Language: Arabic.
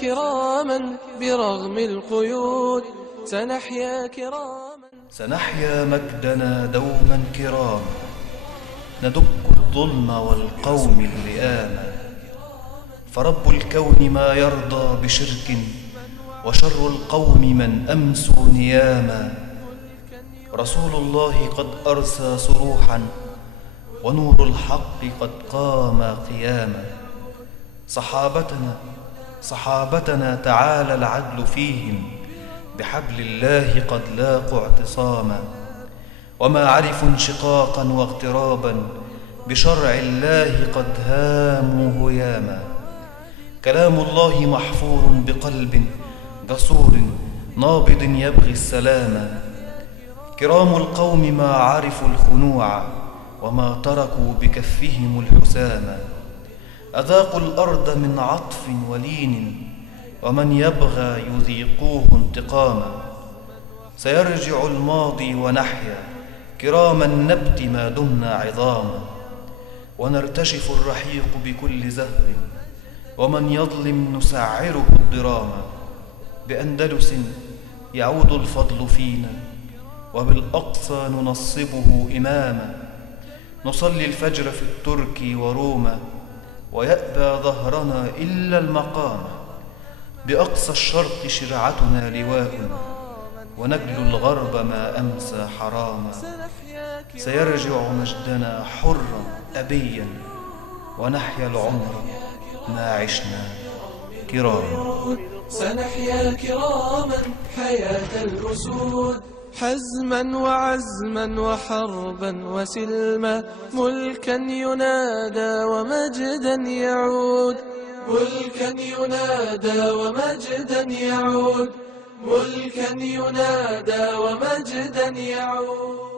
كراما برغم القيود، سنحيا مجدنا دوما كراما، ندك الظلم والقوم اللئاما. فرب الكون ما يرضى بشرك، وشر القوم من أمسوا نياما. رسول الله قد أرسى صروحا، ونور الحق قد قام قياما. صحابتنا تعالى العدل فيهم، بحبل الله قد لاقوا اعتصاما. وما عرفوا انشقاقا واغترابا، بشرع الله قد هاموا هياما. كلام الله محفور بقلب جسور نابض يبغي السلام. كرام القوم ما عرفوا الخنوع، وما تركوا بكفهم الحساما. أذاقوا الأرض من عطف ولين، ومن يبغى يذيقوه انتقاما. سيرجع الماضي ونحيا كرام النبت ما دمنا عظاما. ونرتشف الرحيق بكل زهر، ومن يظلم نسعره الضراما. بأندلس يعود الفضل فينا، وبالأقصى ننصبه إماما. نصلي الفجر في الترك وروما، ويأبى ظهرنا إلا المقام. بأقصى الشرق شرعتنا لواء، ونجل الغرب ما أمسى حراما. سيرجع مجدنا حرا أبيا، ونحيا العمر ما عشنا كراما. سنحيا كراما حياة الأسود، حزما وعزما وحربا وسلما. ملكا ينادى ومجدا يعود، ملكا ينادى ومجدا يعود، ملكا ينادى ومجدا يعود.